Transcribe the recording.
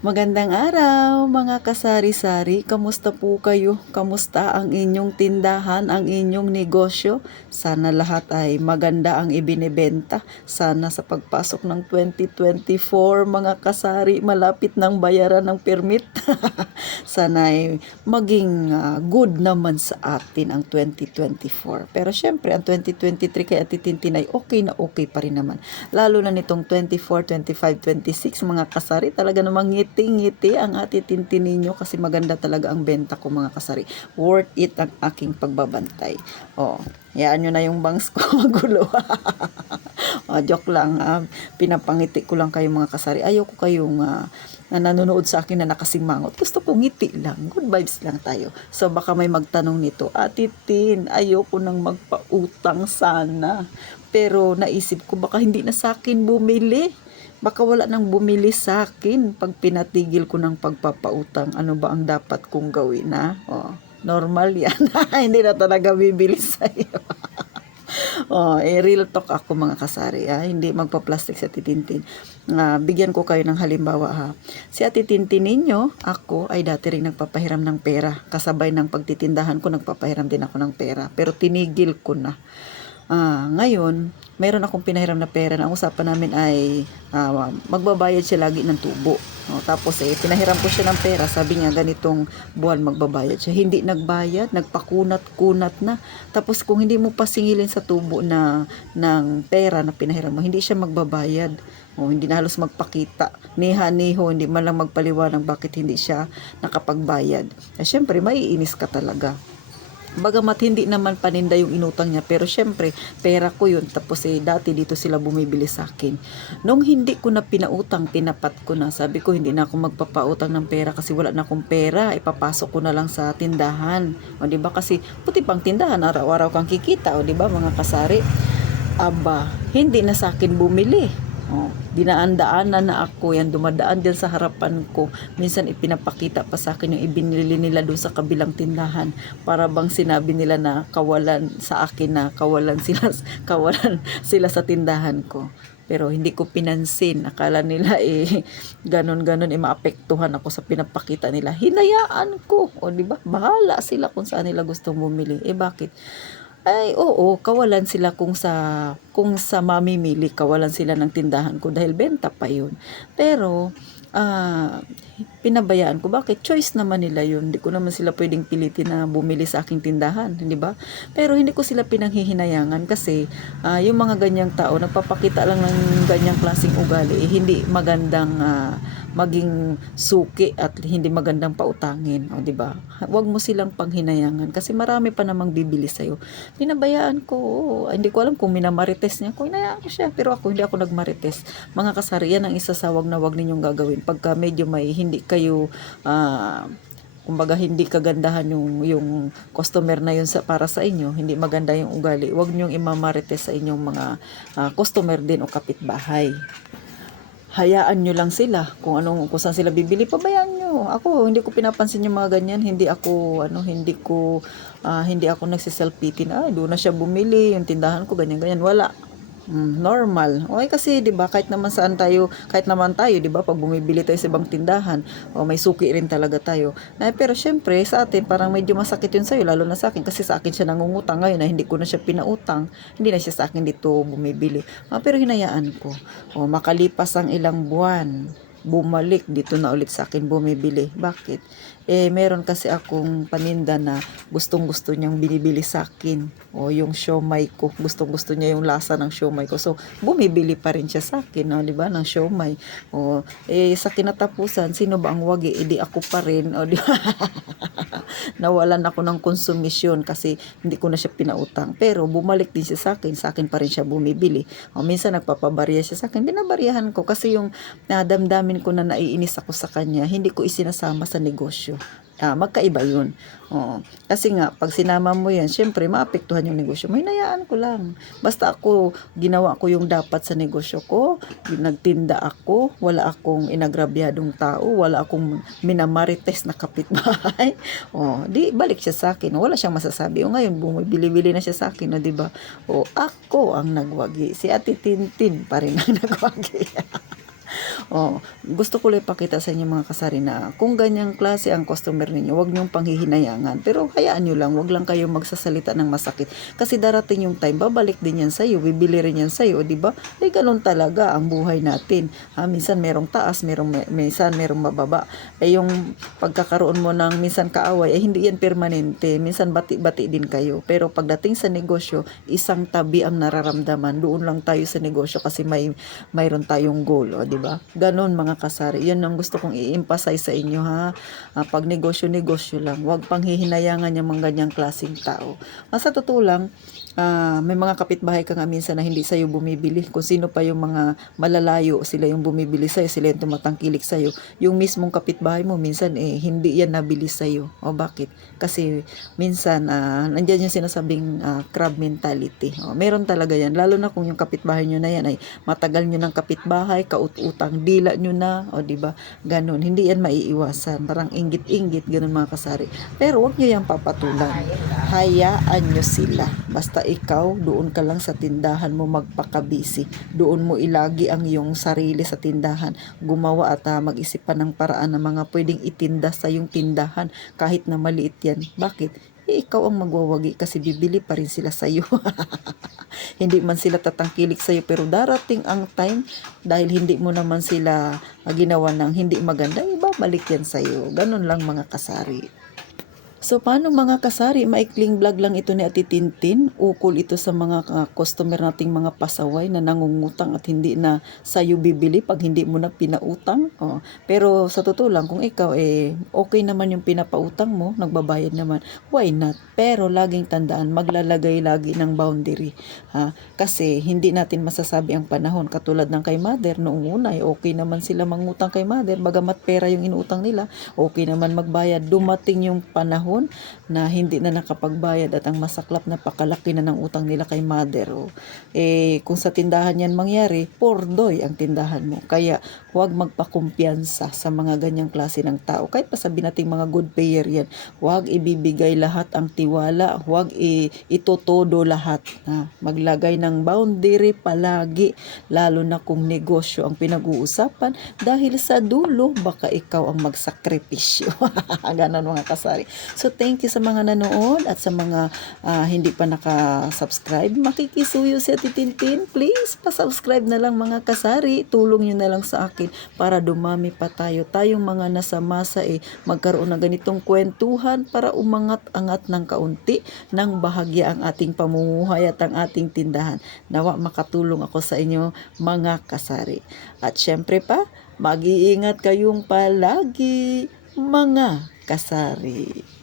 Magandang araw mga kasari-sari, kamusta po kayo? Kamusta ang inyong tindahan, ang inyong negosyo? Sana lahat ay maganda ang ibinebenta. Sana sa pagpasok ng 2024 mga kasari, malapit ng bayaran ng permit. Sana ay maging good naman sa atin ang 2024. Pero syempre ang 2023 kay Ate Tintin ay okay pa rin naman. Lalo na nitong 24, 25, 26 mga kasari, talaga namang ngiti-ngiti ang Ate Tintin ninyo kasi maganda talaga ang benta ko mga kasari. Worth it ang aking pagbabantay. Oh, hayaan nyo na yung bangs ko magulo. Joke lang. Pinapangiti ko lang kayo mga kasari. Ayoko kayong na nanonood sa akin na nakasimangot. Gusto ko ngiti lang. Good vibes lang tayo. So baka may magtanong nito, Ate Tin, ayoko nang magpautang sana. Pero naisip ko baka hindi na sa akin bumili. Baka wala nang bumili sa akin pag pinatigil ko ng pagpapautang. Ano ba ang dapat kong gawin na? Oh, normal yan. Hindi na talaga bibili sa'yo. Real talk ako mga kasari. Hindi magpa-plastic sa titintin. Bigyan ko kayo ng halimbawa ha. Si Ate Tintin ninyo, ako ay dati rin nagpapahiram ng pera. Kasabay ng pagtitindahan ko, nagpapahiram din ako ng pera. Pero tinigil ko na. Ngayon, mayroon akong pinahiram na pera na ang usapan namin ay magbabayad siya lagi ng tubo. Tapos pinahiram ko siya ng pera, sabi niya ganitong buwan magbabayad siya. Hindi nagbayad, nagpakunat-kunat na. Tapos kung hindi mo pa singilin sa tubo na ng pera na pinahiram mo, hindi siya magbabayad. Hindi na halos magpakita. Niha-niho, hindi man lang magpaliwanag bakit hindi siya nakapagbayad. Syempre, maiinis ka talaga. Bagamat hindi naman paninda yung inutang niya, pero syempre pera ko yun, tapos dati dito sila bumibili sa akin. Nung hindi ko na pinautang, tinapat ko na, sabi ko hindi na ako magpapautang ng pera kasi wala na akong pera, ipapasok ko na lang sa tindahan. O di ba, kasi puti pang tindahan, araw-araw kang kikita, o di ba mga kasari. Aba, hindi na sa akin bumili. Dinaan-daanan na ako yan, dumadaan dyan sa harapan ko. Minsan ipinapakita pa sa akin yung ibinili nila doon sa kabilang tindahan, para bang sinabi nila na kawalan sa akin, na kawalan sila, kawalan sila sa tindahan ko. Pero hindi ko pinansin, akala nila ganon-ganon maapektuhan ako sa pinapakita nila. Hinayaan ko, o di ba? Bahala sila kung saan nila gustong bumili. Bakit? Ay, oo, kawalan sila kung sa mamimili, kawalan sila ng tindahan ko dahil benta pa yun. Pero, pinabayaan ko. Bakit? Choice naman nila yun. Hindi ko naman sila pwedeng pilitin na bumili sa aking tindahan, hindi ba? Pero hindi ko sila pinanghihinayangan kasi yung mga ganyang tao, nagpapakita lang ng ganyang klaseng ugali, hindi magandang maging suki at hindi magandang pautangin, di ba? Huwag mo silang panghinayangan kasi marami pa namang bibili sa'yo. Pinabayaan ko, hindi ko alam kung minamarites niya ko, hinayaan ko siya, pero ako hindi ako nagmarites. Mga kasari, yan ang isa sa wag na wag ninyong gagawin pagka medyo may hindi kayo kumbaga hindi kagandahan yung customer na yun para sa inyo, hindi maganda yung ugali, wag niyong imamarites sa inyong mga customer din o kapitbahay. Hayaan nyo lang sila kung saan sila bibili, pabayaan nyo. Ako hindi ko pinapansin yung mga ganyan, hindi ako nagse-self pity na doon na siya bumili, yung tindahan ko ganyan wala. Normal. Okay, kasi 'di ba kahit naman tayo 'di ba pag bumibili tayo sa ibang tindahan, may suki rin talaga tayo. Pero syempre sa atin parang medyo masakit 'yun sa iyo, lalo na sa akin kasi sa akin siya nangungutang ngayon na hindi ko na siya pinautang. Hindi na siya sa akin dito bumibili. Pero hinayaan ko. Makalipas ang ilang buwan, bumalik dito na ulit sa akin bumibili. Bakit? Meron kasi akong paninda na gustong-gusto niyang binibili sa akin. Yung siomai ko, gustong-gusto niya yung lasa ng siomai ko. So, bumibili pa rin siya sa akin, di ba, ng siomai. Sa kinatapusan, sino ba ang wagi? Di ako pa rin, di ba? Nawalan ako ng konsumisyon kasi hindi ko na siya pinautang. Pero bumalik din siya sa akin pa rin siya bumibili. Minsan nagpapabarya siya sa akin, binabaryahan ko kasi yung damdamin ko na naiinis ako sa kanya, hindi ko isinasama sa negosyo. Magkaiba yun. Kasi nga, pag sinama mo yan, syempre, maapektuhan yung negosyo mo. Hinayaan ko lang. Basta ako, ginawa ko yung dapat sa negosyo ko. Nagtinda ako. Wala akong inagrabyadong tao. Wala akong minamarites na kapitbahay. Di balik siya sa akin. Wala siyang masasabi. Ngayon, bumibili-bili na siya sa akin. Di ba? Ako ang nagwagi. Si Ate Tintin pa rin ang nagwagi. Oh, gusto ko lang ipakita sa inyo mga kasari na kung ganyang klase ang customer ninyo, huwag niyong panghihinayangan. Pero hayaan niyo lang, huwag lang kayo magsasalita ng masakit. Kasi darating yung time, babalik din yan sa'yo, bibili rin yan sa'yo, di ba? Eh, ganun talaga ang buhay natin. Minsan merong taas, minsan merong mababa. Eh, yung pagkakaroon mo ng minsan kaaway, eh, hindi yan permanente. Minsan bati-bati din kayo. Pero pagdating sa negosyo, isang tabi ang nararamdaman. Doon lang tayo sa negosyo kasi mayroon tayong goal, o, di ba? Ganon mga kasari. Yun ang gusto kong i-emphasize sa inyo ha. Pag negosyo lang. Huwag panghihinayangan yung mga ganyang klaseng tao. Sa totoo lang, may mga kapitbahay ka nga minsan na hindi sa'yo bumibili. Kung sino pa yung mga malalayo, sila yung bumibili sa'yo, sila yung tumatangkilik sa'yo. Yung mismong kapitbahay mo, minsan hindi yan nabili sa'yo. O bakit? Kasi minsan, nandyan yung sinasabing crab mentality. Meron talaga yan. Lalo na kung yung kapitbahay nyo na yan ay matagal nyo ng kapitbahay, kaut-utang dila nyo na, o diba? Ganun. Hindi yan maiiwasan. Parang inggit-inggit, ganun mga kasari. Pero wag nyo yan papatulan. Hayaan nyo sila. Basta ikaw, doon ka lang sa tindahan mo magpakabisi. Doon mo ilagi ang iyong sarili sa tindahan. Gumawa at mag-isip pa ng paraan ng mga pwedeng itinda sa iyong tindahan kahit na maliit yan. Bakit? Ikaw ang magwawagi kasi bibili pa rin sila sa iyo. Hindi man sila tatangkilik sa iyo pero darating ang time dahil hindi mo naman sila ginawa ng hindi maganda, ibabalik yan sa iyo. Ganun lang mga kasari. So, paano mga kasari? Maikling vlog lang ito ni Ate Tintin. Ukol ito sa mga customer nating mga pasaway na nangungutang at hindi na sa'yo bibili pag hindi mo na pinautang. Pero sa totoo lang, kung ikaw okay naman yung pinapautang mo, nagbabayad naman, why not? Pero laging tandaan, maglalagay lagi ng boundary. Kasi hindi natin masasabi ang panahon. Katulad ng kay Mother, noong una, okay naman sila mangutang kay Mother, bagamat pera yung inuutang nila, okay naman magbayad. Dumating yung panahon na hindi na nakapagbayad at ang masaklap na pakalaki na ng utang nila kay Mother. Kung sa tindahan yan mangyari, pordoy ang tindahan mo. Kaya huwag magpakumpiyansa sa mga ganyang klase ng tao. Kahit pa sabi nating mga good payer yan, huwag ibibigay lahat ang tiwala, huwag itotodo lahat. Maglagay ng boundary palagi, lalo na kung negosyo ang pinag-uusapan, dahil sa dulo, baka ikaw ang magsakripisyo. Ganon mga kasari. So, thank you sa mga nanood at sa mga hindi pa naka-subscribe. Makikisuyo si Ate Tintin. Please, pa-subscribe na lang mga kasari. Tulong nyo na lang sa akin para dumami pa tayo. Tayong mga nasa masa magkaroon ng ganitong kwentuhan para umangat-angat ng kaunti ng bahagya ang ating pamumuhay at ang ating tindahan. Nawa makatulong ako sa inyo mga kasari. At syempre pa, mag-iingat kayong palagi mga kasari.